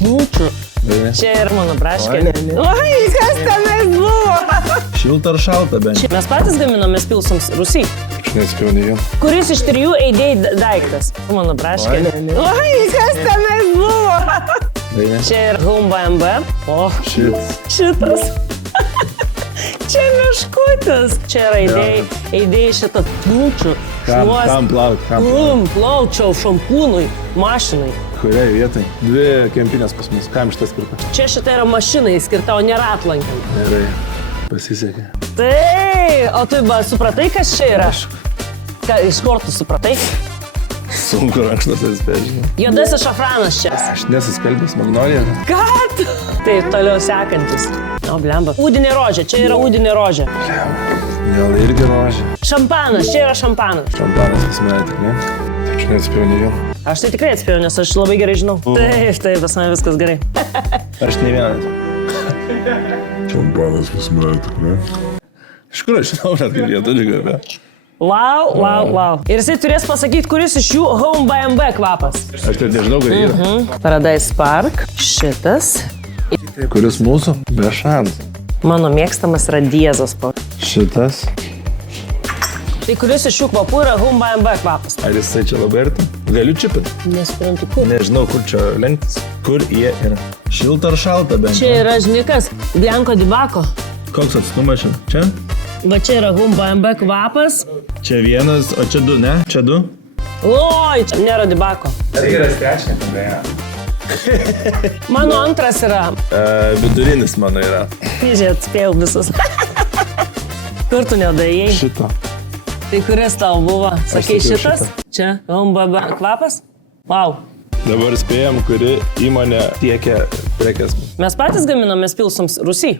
Čia yra mano braškė. Oi, kas tenais buvo? Šilta ar šalta bent? Mes patys gaminomės pilsams Rusy. Aš nespėjau nei vieno. Kuris iš 3 eidėjai daiktas? Mano braškė. Oi, kas tenais buvo? Čia yra Home BMB. O, šitas. Čia meškutis. Čia yra eidėjai šitą tūčių. Kam plaut? Plaučiau šampūnui, mašinai. Kuriai vietai? 2 kempinės pas mus. Kam šitas skirta? Čia šitą yra mašinai skirta, o nėra atlankiam. Gerai. Pasisekė. Tai, o tu supratai, kas čia yra? Ką, iš kur tu supratai? Sunku rankštas atsispėžinti. Juodasis šafranas čia. Aš nesuskelbęs Magnolija. Kad? Taip, toliau sekantis. O, blemba. Ūdinė rožė, čia yra ūdinė rožė. Gal irgi rožė. Šampanas, čia yra šampanas. Šampanas pas mane tik, ne? Aš nespėjau nei vieno. Aš tai tikrai atspėjau, nes aš labai gerai žinau. Taip, pas mane viskas gerai. Aš nei vienas. Šampanas pas mane tik, ne? Iš kur aš žinau, net kaip jie turi gavę. Wow. Ir jisai turės pasakyti, kuris iš jų Home BMB kvapas. Aš taip nežinau, kad yra. Paradise Park. Šitas. Kuris mūsų? Be šansų. Mano mėgstamas yra Diezas. Šitas. Tai kuris iš šių kvapų yra Home BMB kvapas? Ar jisai čia labai arti? Galiu čipinti? Nesuprantu, kur. Nežinau, kur čia lenktis. Kur jie yra? Šilta ar šalta bent? Čia yra žnikas Bianco di Bacco. Koks atstumas čia? Čia? Va čia yra Home BMB kvapas. Čia vienas, o čia 2, ne? Čia 2? Oi, čia nėra di Bacco. Tai yra trečias, beje. Mano antras yra. Vidurinis mano yra. Žiūrėt, atspėjau visus. Kur tu nedajai? Šito. Tai kuris tau buvo? Sakai sakiau šitas? Čia Home BMB kvapas? Wow. Dabar spėjom, kuri įmonė tiekia prekes. Mes patys gaminomės pilsams Rusy.